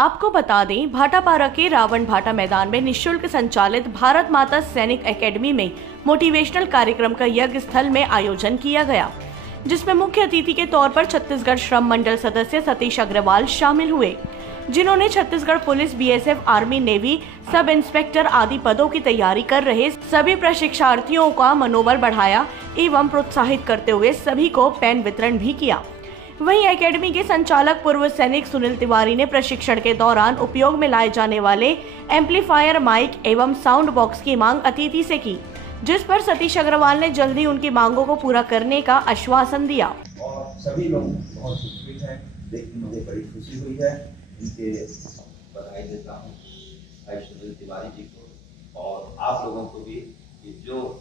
आपको बता दें, भाटापारा के रावण भाटा मैदान में निःशुल्क संचालित भारत माता सैनिक एकेडमी में मोटिवेशनल कार्यक्रम का यज्ञ स्थल में आयोजन किया गया, जिसमें मुख्य अतिथि के तौर पर छत्तीसगढ़ श्रम मंडल सदस्य सतीश अग्रवाल शामिल हुए, जिन्होंने Chhattisgarh police, BSF, army, navy, sub inspector आदि पदों की तैयारी कर रहे सभी प्रशिक्षार्थियों का मनोबल बढ़ाया एवं प्रोत्साहित करते हुए सभी को पेन वितरण भी किया। वहीं एकेडमी के संचालक पूर्व सैनिक सुनील तिवारी ने प्रशिक्षण के दौरान उपयोग में लाए जाने वाले एम्पलीफायर, माइक एवं साउंड बॉक्स की मांग अतिथि से की, जिस पर सतीश अग्रवाल ने जल्दी उनकी मांगों को पूरा करने का आश्वासन दिया। और सभी लोग बहुत खुश हैं, लेकिन मुझे बड़ी खुशी हुई है, इनके बधाई देता हूँ भाई सुनील तिवारी जी को और आप लोगों को भी, जो